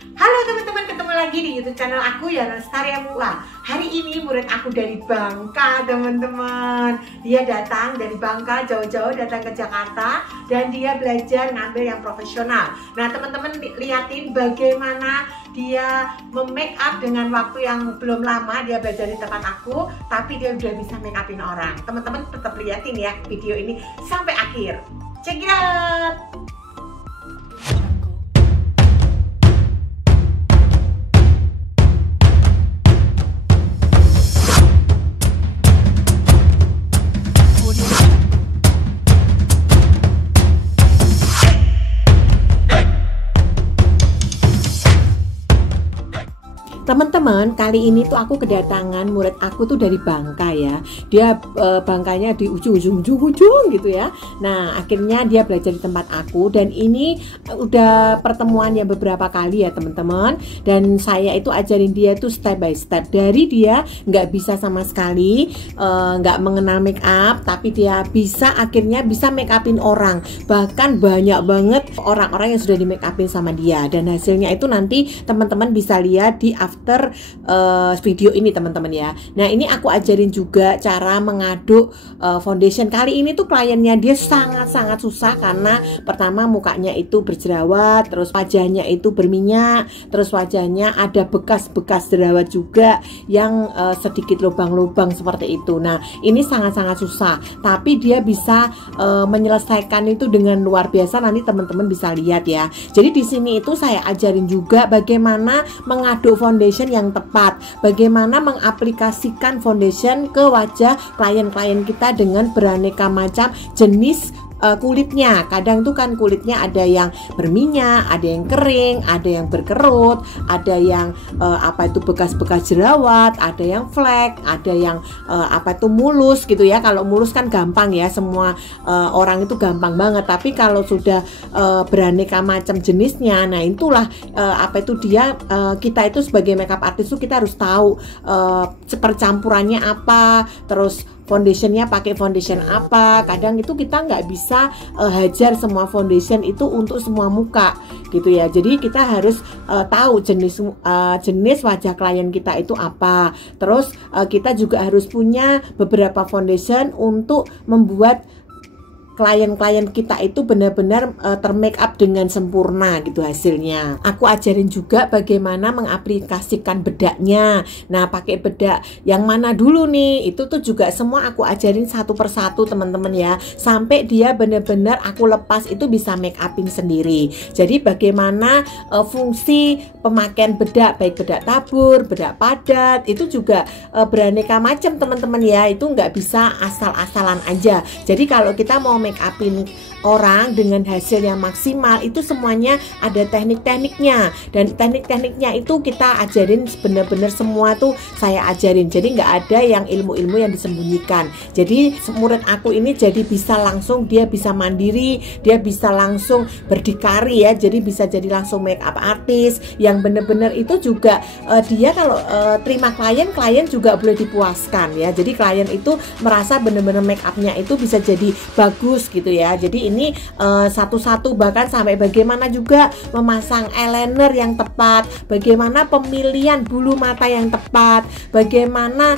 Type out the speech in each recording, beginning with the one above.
Halo teman-teman, ketemu lagi di YouTube channel aku ya, Lestaria Mua. Hari ini murid aku dari Bangka, teman-teman. Dia datang dari Bangka, jauh-jauh datang ke Jakarta, dan dia belajar ngambil yang profesional. Nah, teman-teman liatin bagaimana dia memake up dengan waktu yang belum lama. Dia belajar di tempat aku, tapi dia udah bisa make upin orang. Teman-teman tetap liatin ya video ini sampai akhir. Check it out. Teman-teman, kali ini tuh aku kedatangan murid aku tuh dari Bangka ya. Dia Bangkanya di ujung gitu ya. Nah, akhirnya dia belajar di tempat aku, dan ini udah pertemuan yang beberapa kali ya teman-teman. Dan saya itu ajarin dia tuh step by step. Dari dia nggak bisa sama sekali, nggak mengenal make up, tapi dia bisa akhirnya bisa make upin orang. Bahkan banyak banget orang-orang yang sudah di make upin sama dia. Dan hasilnya itu nanti teman-teman bisa lihat di after video ini teman-teman ya. Nah, ini aku ajarin juga cara mengaduk foundation. Kali ini tuh kliennya dia sangat-sangat susah karena pertama mukanya itu berjerawat, terus wajahnya itu berminyak, terus wajahnya ada bekas-bekas jerawat juga yang sedikit lubang-lubang seperti itu. Nah, ini sangat-sangat susah, tapi dia bisa menyelesaikan itu dengan luar biasa. Nanti teman-teman bisa lihat ya. Jadi di sini itu saya ajarin juga bagaimana mengaduk foundation yang tepat, bagaimana mengaplikasikan foundation ke wajah klien-klien kita dengan beraneka macam jenis kulitnya. Kadang tuh kan kulitnya ada yang berminyak, ada yang kering, ada yang berkerut, ada yang bekas-bekas jerawat, ada yang flek, ada yang mulus gitu ya. Kalau mulus kan gampang ya, semua orang itu gampang banget. Tapi kalau sudah beraneka macam jenisnya, nah itulah kita itu sebagai makeup artist tuh kita harus tahu percampurannya apa, terus foundationnya pakai foundation apa. Kadang itu kita nggak bisa hajar semua foundation itu untuk semua muka gitu ya. Jadi kita harus tahu jenis wajah klien kita itu apa. Terus kita juga harus punya beberapa foundation untuk membuat klien-klien kita itu benar-benar termake up dengan sempurna gitu hasilnya. Aku ajarin juga bagaimana mengaplikasikan bedaknya. Nah, pakai bedak yang mana dulu nih, itu tuh juga semua aku ajarin satu persatu teman-teman ya, sampai dia benar-benar aku lepas itu bisa make upin sendiri. Jadi bagaimana fungsi pemakaian bedak, baik bedak tabur, bedak padat, itu juga beraneka macam teman-teman ya. Itu nggak bisa asal-asalan aja. Jadi kalau kita mau make upin orang dengan hasil yang maksimal, itu semuanya ada teknik-tekniknya, dan teknik-tekniknya itu kita ajarin benar-benar semua tuh saya ajarin. Jadi nggak ada yang ilmu-ilmu yang disembunyikan. Jadi murid aku ini jadi bisa langsung, dia bisa mandiri, dia bisa langsung berdikari ya. Jadi bisa jadi langsung make up artist yang benar-benar itu juga dia kalau terima klien juga boleh dipuaskan ya. Jadi klien itu merasa benar-benar make upnya itu bisa jadi bagus gitu ya. Jadi ini satu-satu, bahkan sampai bagaimana juga memasang eyeliner yang tepat, bagaimana pemilihan bulu mata yang tepat, bagaimana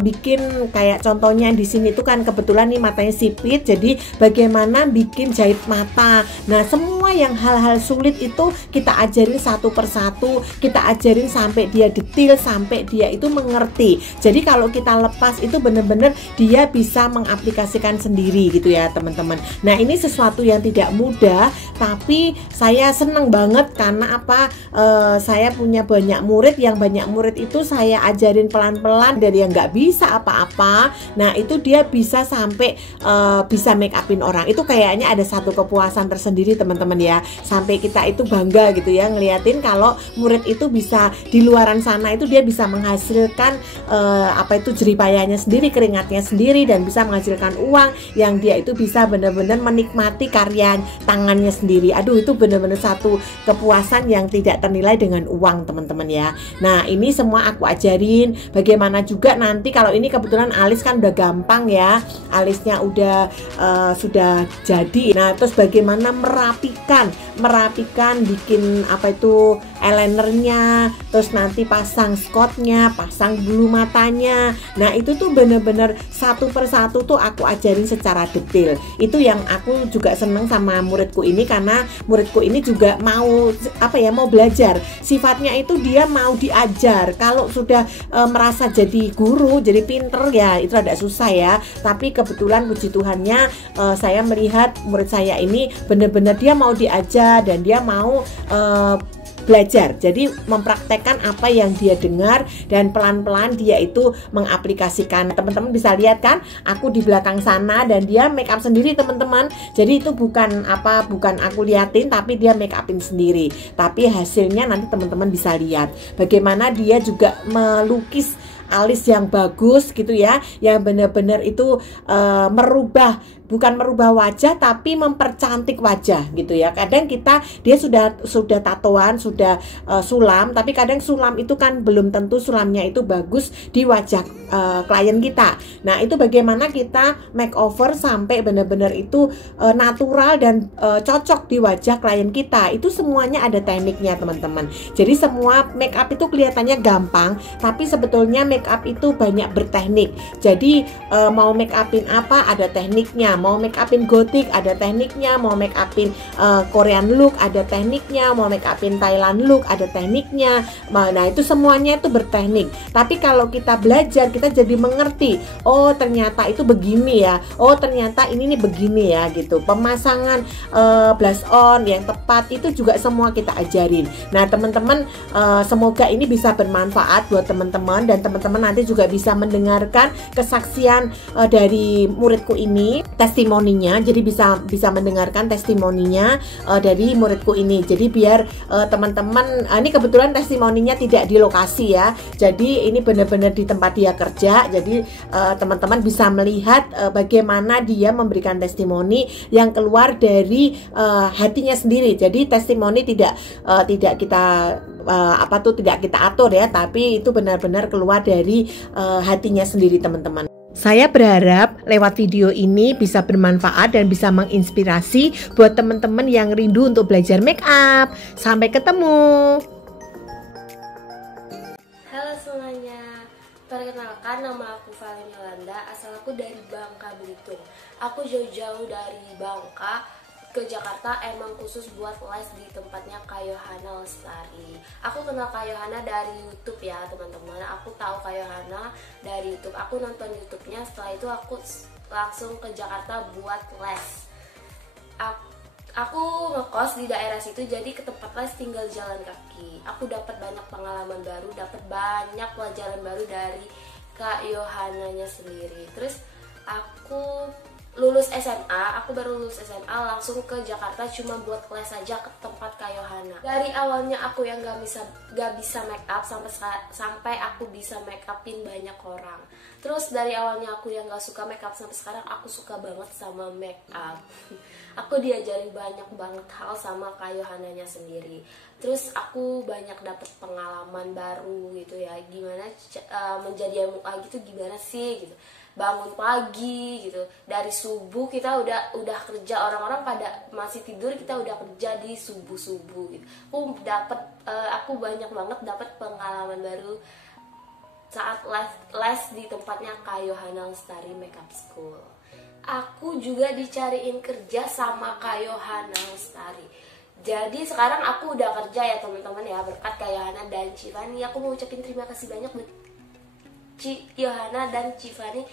bikin kayak contohnya di sini tuh kan kebetulan nih matanya sipit, jadi bagaimana bikin jahit mata. Nah, semua yang hal-hal sulit itu kita ajarin satu persatu, kita ajarin sampai dia detail, sampai dia itu mengerti. Jadi kalau kita lepas itu benar-benar dia bisa mengaplikasikan sendiri gitu ya teman-teman. Nah, ini sesuatu yang tidak mudah, tapi saya senang banget karena apa? Saya punya banyak murid, yang banyak murid itu saya ajarin pelan-pelan dari yang nggak bisa apa-apa. Nah, itu dia bisa sampai bisa make upin orang. Itu kayaknya ada satu kepuasan tersendiri teman-teman ya. Sampai kita itu bangga gitu ya ngeliatin kalau murid itu bisa di luaran sana itu dia bisa menghasilkan jerih payahnya sendiri, keringatnya sendiri, dan bisa menghasilkan uang yang dia itu bisa benar-benar menikmati menikmati karya tangannya sendiri. Aduh, itu benar-benar satu kepuasan yang tidak ternilai dengan uang, teman-teman ya. Nah, ini semua aku ajarin. Bagaimana juga nanti kalau ini kebetulan alis kan udah gampang ya, alisnya udah sudah jadi. Nah, terus bagaimana merapikan bikin apa itu eyelinernya, terus nanti pasang skotnya, pasang bulu matanya. Nah, itu tuh bener-bener satu persatu tuh aku ajarin secara detail. Itu yang aku juga seneng sama muridku ini, karena muridku ini juga mau mau belajar. Sifatnya itu dia mau diajar. Kalau sudah merasa jadi guru, jadi pinter ya itu agak susah ya. Tapi kebetulan puji Tuhannya saya melihat murid saya ini benar-benar dia mau diajar dan dia mau belajar, jadi mempraktekkan apa yang dia dengar dan pelan-pelan dia itu mengaplikasikan. Teman-teman bisa lihat kan, aku di belakang sana dan dia make up sendiri, teman-teman. Jadi itu bukan aku liatin, tapi dia make upin sendiri. Tapi hasilnya nanti teman-teman bisa lihat bagaimana dia juga melukis alis yang bagus gitu ya, yang benar-benar itu bukan merubah wajah tapi mempercantik wajah gitu ya. Kadang dia sudah tatoan, sudah sulam, tapi kadang sulam itu kan belum tentu sulamnya itu bagus di wajah klien kita. Nah, itu bagaimana kita makeover sampai benar-benar itu natural dan cocok di wajah klien kita. Itu semuanya ada tekniknya, teman-teman. Jadi semua make up itu kelihatannya gampang, tapi sebetulnya make up itu banyak berteknik. Jadi mau make upin apa ada tekniknya, mau make upin gotik ada tekniknya, mau make upin Korean look ada tekniknya, mau make upin Thailand look ada tekniknya. Nah, itu semuanya itu berteknik. Tapi kalau kita belajar, kita jadi mengerti, oh ternyata itu begini ya, oh ternyata ini nih begini ya gitu. Pemasangan blush on yang tepat itu juga semua kita ajarin. Nah, teman-teman, semoga ini bisa bermanfaat buat teman-teman, dan teman-teman nanti juga bisa mendengarkan kesaksian dari muridku ini, testimoninya. Jadi bisa mendengarkan testimoninya dari muridku ini. Jadi biar teman-teman, ini kebetulan testimoninya tidak di lokasi ya. Jadi ini benar-benar di tempat dia kerja. Jadi teman-teman bisa melihat bagaimana dia memberikan testimoni yang keluar dari hatinya sendiri. Jadi testimoni tidak kita tidak kita atur ya, tapi itu benar-benar keluar dari hatinya sendiri, teman-teman. Saya berharap lewat video ini bisa bermanfaat dan bisa menginspirasi buat teman-teman yang rindu untuk belajar make up. Sampai ketemu. Halo semuanya, perkenalkan nama aku Valen Yolanda, asal aku dari Bangka Belitung. Aku jauh-jauh dari Bangka ke Jakarta emang khusus buat les di tempatnya Kak Yohana Lestari. Aku kenal Kak Yohana dari YouTube ya, teman-teman. Aku tahu Kak Yohana dari YouTube. Aku nonton YouTube-nya, setelah itu aku langsung ke Jakarta buat les. Aku ngekos di daerah situ, jadi ke tempat les tinggal jalan kaki. Aku dapat banyak pengalaman baru, dapat banyak pelajaran baru dari Kak Yohananya sendiri. Terus aku lulus SMA, aku baru lulus SMA langsung ke Jakarta cuma buat les saja ke tempat Kak Yohana. Dari awalnya aku yang gak bisa make up sampai aku bisa make upin banyak orang. Terus dari awalnya aku yang gak suka make up sampai sekarang aku suka banget sama make up. Aku diajarin banyak banget hal sama Kak Yohananya sendiri. Terus aku banyak dapet pengalaman baru gitu ya, gimana menjadi MUA gitu, gimana sih gitu. Bangun pagi gitu, dari subuh kita udah kerja, orang-orang pada masih tidur, kita udah kerja di subuh gitu. Aku banyak banget dapat pengalaman baru saat les di tempatnya Kak Yohana Lestari Makeup School. Aku juga dicariin kerja sama Kak Yohana Lestari. Jadi sekarang aku udah kerja ya teman-teman ya, berkat Kak Yohana dan Cifani. Aku mau ucapin terima kasih banyak buat Yohana dan Cifani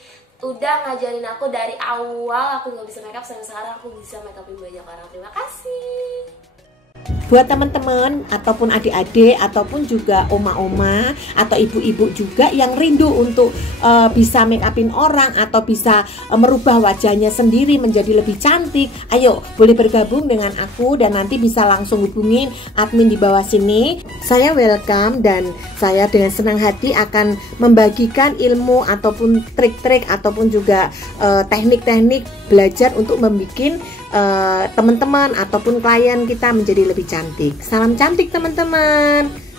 udah ngajarin aku dari awal aku nggak bisa makeup sampai sekarang aku bisa makeupin banyak orang. Terima kasih. Buat teman-teman ataupun adik-adik ataupun juga oma-oma atau ibu-ibu juga yang rindu untuk bisa make upin orang atau bisa merubah wajahnya sendiri menjadi lebih cantik, ayo boleh bergabung dengan aku dan nanti bisa langsung hubungin admin di bawah sini. Saya welcome dan saya dengan senang hati akan membagikan ilmu ataupun trik-trik ataupun juga teknik-teknik belajar untuk membuat teman-teman ataupun klien kita menjadi lebih cantik. Salam cantik teman-teman.